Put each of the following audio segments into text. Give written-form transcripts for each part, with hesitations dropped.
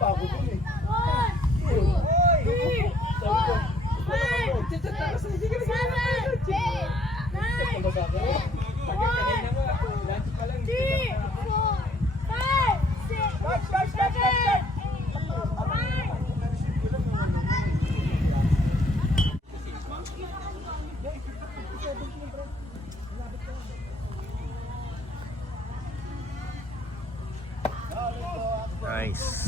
pa ako dun eh. Nice.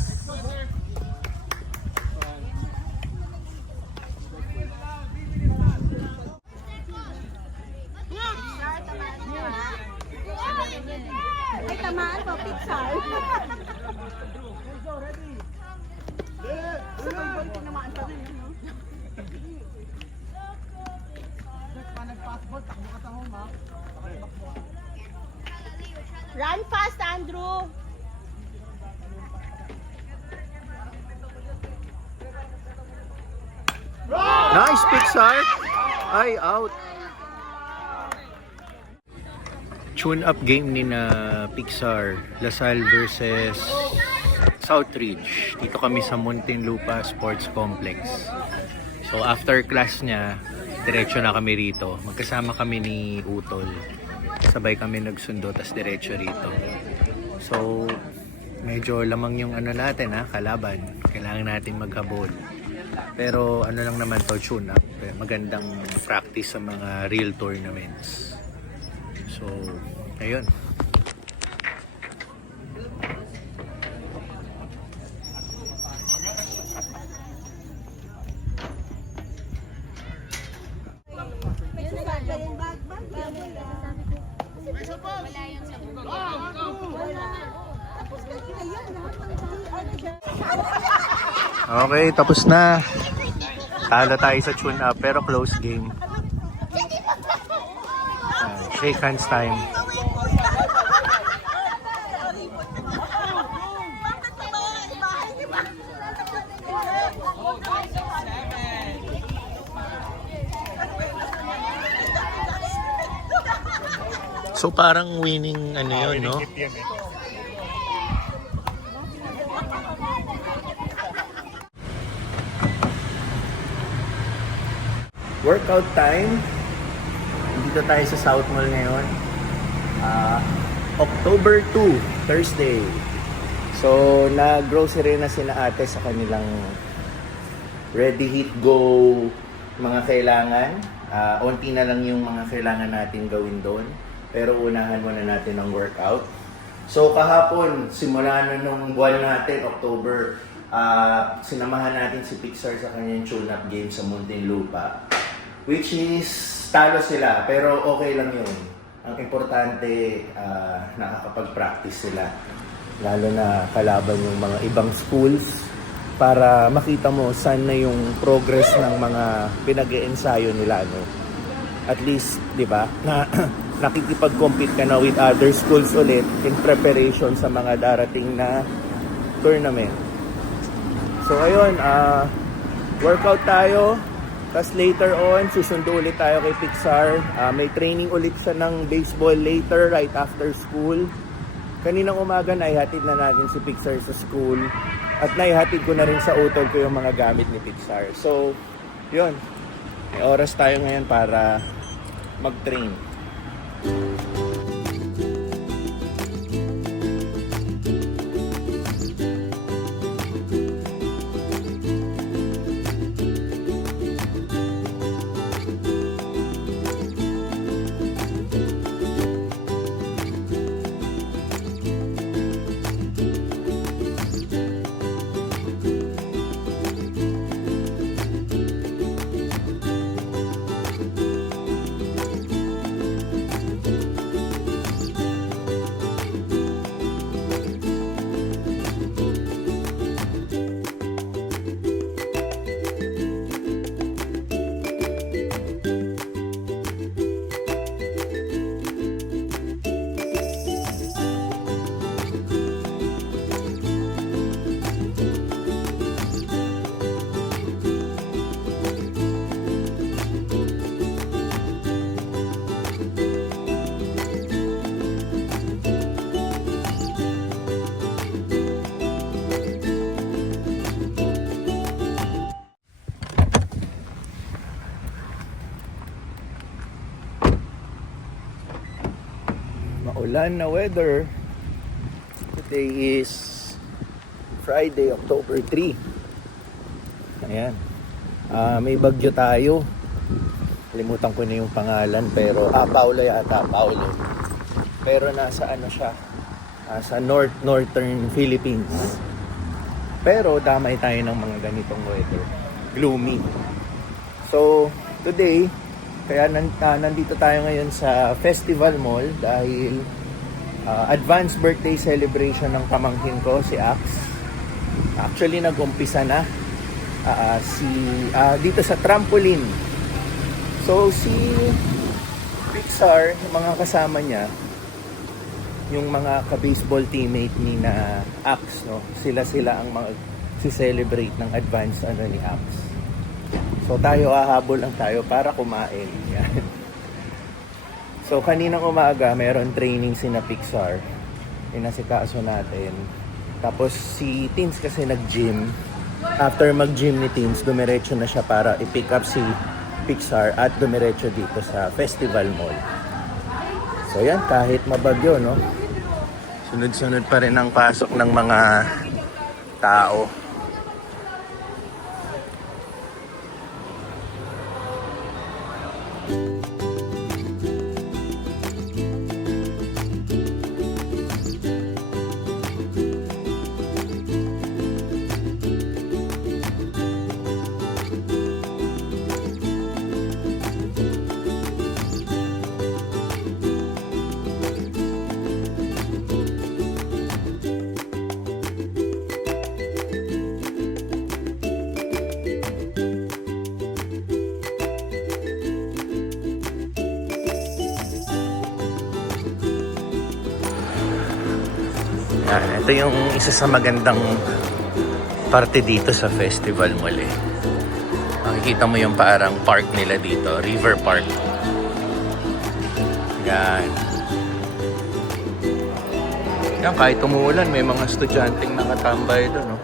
Ay, tamaan po, Pixar. Run fast, Andrew. Nice, Pixar. Ay, out. Tune-up game ni na Pixar. Lasal versus Southridge. Dito kami sa Muntinlupa Sports Complex. So, after class niya, diretso na kami rito. Magkasama kami ni Utol. Sabay kami nagsundo, tas diretso rito. So, medyo lamang yung ano natin kalaban. Kailangan natin maghabol. Pero ano lang naman to, tune up. Magandang practice sa mga real tournaments. So, ayun. Okay, tapos na. Talo tayo sa tune-up pero close game. Shake hands time. So parang winning ano yun, no? Workout time. Dito tayo sa South Mall ngayon. October 2, Thursday. So, nag-grocery na sina ate sa kanilang ready, hit, go mga kailangan. Unti na lang yung mga kailangan natin gawin doon. Pero unahan muna natin ang workout. So, kahapon, simula na nung buwan natin, October, sinamahan natin si Pixar sa kanyang tune-up game sa Muntinlupa. Which is, talo sila, pero okay lang yun. Ang importante, nakakapag-practice sila. Lalo na kalaban yung mga ibang schools para makita mo saan na yung progress ng mga pinag-e-ensayo nila. No? At least, di ba, na nakikipag-compete ka na with other schools ulit in preparation sa mga darating na tournament. So, ayun, workout tayo. Tapos later on, susundo ulit tayo kay Pixar. May training ulit siya ng baseball later, right after school. Kaninang umaga, naihatid na natin si Pixar sa school. At naihatid ko na rin sa utol ko yung mga gamit ni Pixar. So, yun. May oras tayo ngayon para mag-train. maulan na weather. Today is Friday, October 3. Ayan. May bagyo tayo. Kalimutan ko na yung pangalan pero Paulo yata, Paulo. Pero nasa ano siya? Sa northern Philippines. Pero damay tayo ng mga ganitong weather. Gloomy. So, today, kaya nandito tayo ngayon sa Festival Mall dahil advanced birthday celebration ng pamangkin ko, si Ax. Actually, nag-umpisa na dito sa trampoline. So, si Pixar, yung mga kasama niya, yung mga ka-baseball teammate ni na Ax, no? Sila ang mag-celebrate ng advance ni Ax. So tayo hahabol lang tayo para kumain. Yan. So kaninang umaga meron training si na Pixar. Inasikaso natin. Tapos si Teens kasi nag-gym. After mag-gym ni Teens, dumiretso na siya para i-pick up si Pixar at dumiretso dito sa Festival Mall. So yan, kahit mabagyo, no? Sunod-sunod pa rin ang pasok ng mga tao. Yan, ito yung isa sa magandang parte dito sa Festival Mall eh. Makikita mo yung parang park nila dito, River Park. Yan. Yan, kahit umuulan, may mga estudyanteng nakatambay doon, no?